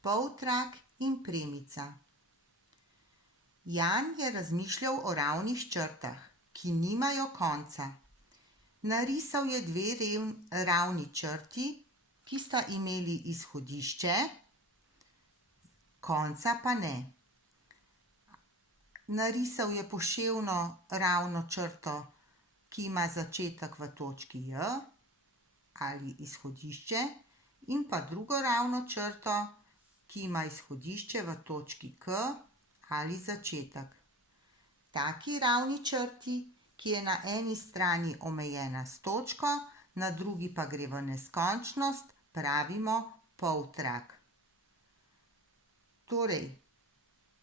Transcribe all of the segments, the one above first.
poltrak in premica. Jan je razmišljal o ravnih črtah, ki nimajo konca. Narisal je dve ravni črti, ki sta imeli izhodišče, konca pa ne. Narisal je poševno ravno črto, ki ima začetek v točki J ali izhodišče, in pa drugo ravno črto, ki ima izhodišče v točki K ali začetek. Taki ravni črti, ki je na eni strani omejena s točko, na drugi pa gre v neskončnost, pravimo poltrak. Torej,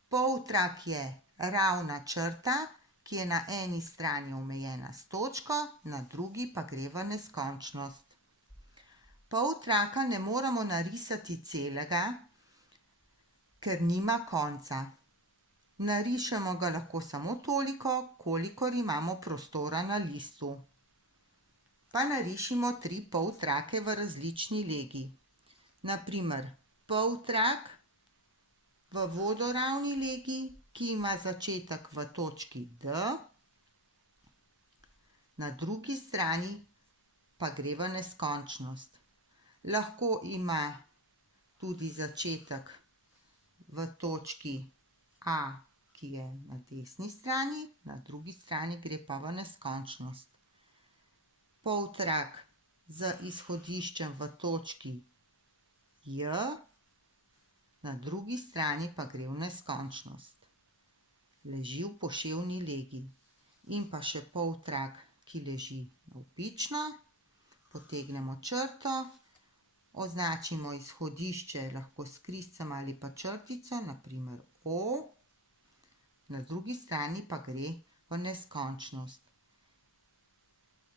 poltrak je ravna črta, ki je na eni strani omejena s točko, na drugi pa gre v neskončnost. Poltraka ne moremo narisati celega, ker nima konca. Narišemo ga lahko samo toliko, kolikor imamo prostora na listu. Pa narišimo 3 poltrake v različni legi. Na primer, poltrak v vodoravni legi, ki ima začetek v točki D, na drugi strani pa gre v neskončnost. Lahko ima tudi začetek v točki A, ki je na desni strani, na drugi strani gre pa v neskončnost. Poltrak z izhodiščem v točki J, na drugi strani pa gre v neskončnost. Leži v poševni legi. In pa še poltrak, ki leži navpično. Potegnemo črto, označimo izhodišče lahko s križcem ali pa črtico, na primer O, na drugi strani pa gre v neskončnost.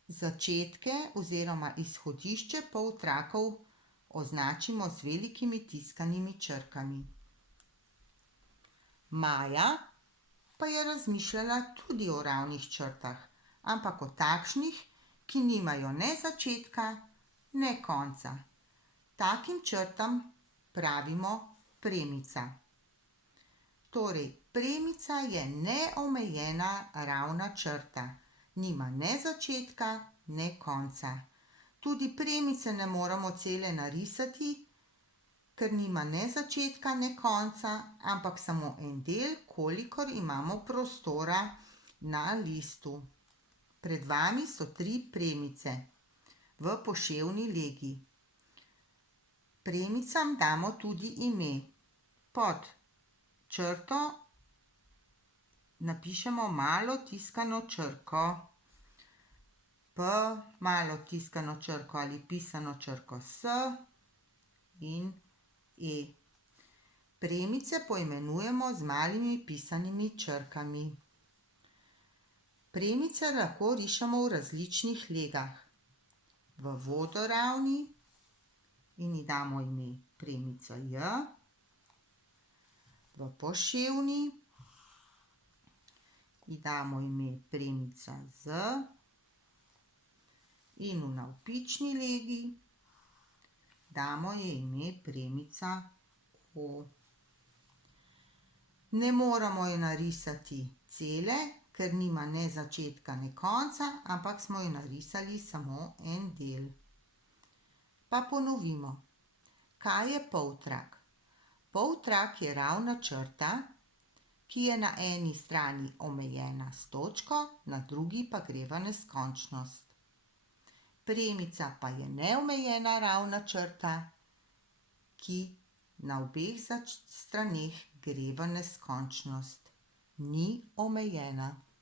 Začetke oziroma izhodišče poltrakov označimo z velikimi tiskanimi črkami. Maja pa je razmišljala tudi o ravnih črtah, ampak o takšnih, ki nimajo ne začetka, ne konca. Takim črtam pravimo premica. Torej, premica je neomejena ravna črta. Nima ne začetka, ne konca. Tudi premice ne moremo cele narisati, ker nima ne začetka, ne konca, ampak samo en del, kolikor imamo prostora na listu. Pred vami so 3 premice v poševni legi. Premicam damo tudi ime. Pod črto napišemo malo tiskano črko P, malo tiskano črko ali pisano črko S in E. Premice poimenujemo z malimi pisanimi črkami. Premice lahko rišemo v različnih legah. V vodoravni in ji damo ime premica J, v poševni ji damo ime premica Z in v navpični legi damo ji ime premica O. Ne moramo je narisati cele, ker nima ne začetka, ne konca, ampak smo jo narisali samo en del. Pa ponovimo. Kaj je poltrak? Poltrak je ravna črta, ki je na eni strani omejena s točko, na drugi pa gre v neskončnost. Premica pa je neomejena ravna črta, ki na obeh straneh gre v neskončnost. Ni omejena.